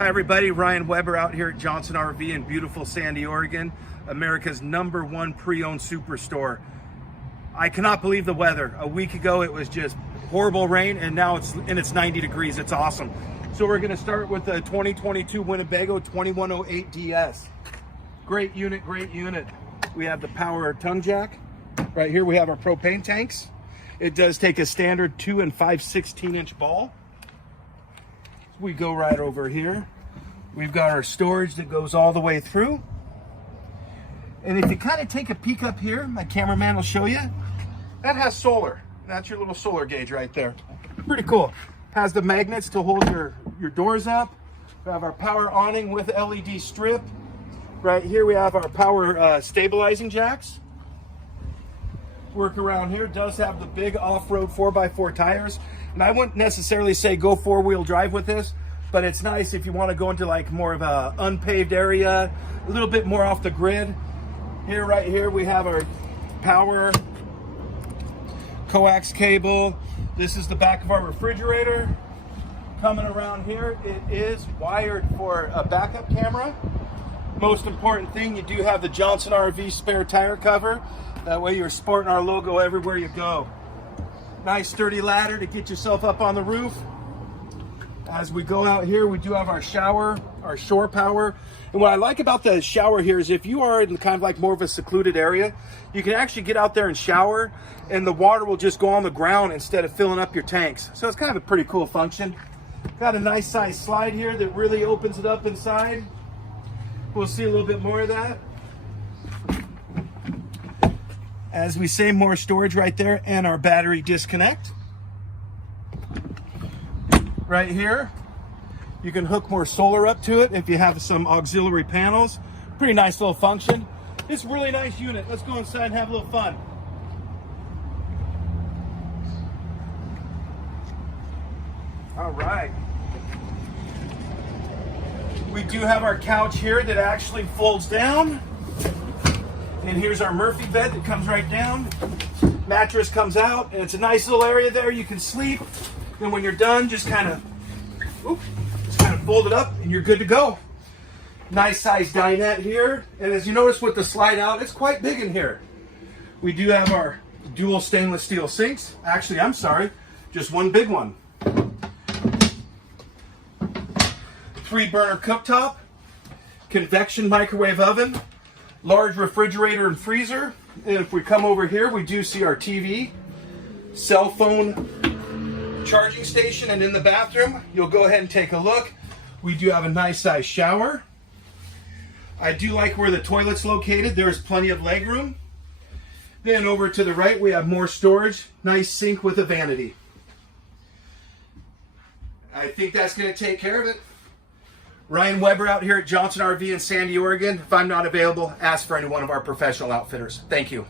Hi everybody, Ryan Weber out here at Johnson RV in beautiful Sandy, Oregon, America's #1 pre-owned superstore. I cannot believe the weather. A week ago it was just horrible rain and now it's 90 degrees. It's awesome. So we're going to start with the 2022 Winnebago 2108DS. Great unit, great unit. We have the power tongue jack. Right here we have our propane tanks. It does take a standard 2 and 5/16 inch ball. We go right over here. We've got our storage that goes all the way through. And if you kind of take a peek up here, my cameraman will show you, that has solar. That's your little solar gauge right there. Pretty cool. Has the magnets to hold your doors up. We have our power awning with LED strip. Right here we have our power stabilizing jacks. Work around here does have the big off-road 4x4 tires. And I wouldn't necessarily say go four-wheel drive with this, but it's nice if you want to go into like more of a unpaved area, a little bit more off the grid. Here, right here, we have our power coax cable. This is the back of our refrigerator. Coming around here, it is wired for a backup camera. Most important thing, you do have the Johnson RV spare tire cover. That way you're sporting our logo everywhere you go. Nice sturdy ladder to get yourself up on the roof. As we go out here, we do have our shower, our shore power. And what I like about the shower here is if you are in kind of like more of a secluded area, you can actually get out there and shower and the water will just go on the ground instead of filling up your tanks. So it's kind of a pretty cool function. Got a nice size slide here that really opens it up inside. We'll see a little bit more of that. As we say, more storage right there and our battery disconnect. Right here, you can hook more solar up to it if you have some auxiliary panels. Pretty nice little function. It's a really nice unit. Let's go inside and have a little fun. All right. We do have our couch here that actually folds down. And here's our Murphy bed that comes right down. Mattress comes out, and it's a nice little area there. You can sleep. And when you're done, just kind of fold it up, and you're good to go. Nice size dinette here. And as you notice with the slide out, it's quite big in here. We do have our dual stainless steel sinks. Actually, I'm sorry, just one big one. 3-burner cooktop, convection microwave oven, large refrigerator and freezer. And if we come over here, we do see our TV, cell phone charging station, and in the bathroom, you'll go ahead and take a look. We do have a nice size shower. I do like where the toilet's located. There's plenty of leg room. Then over to the right, we have more storage. Nice sink with a vanity. I think that's going to take care of it. Ryan Weber out here at Johnson RV in Sandy, Oregon. If I'm not available, ask for any one of our professional outfitters. Thank you.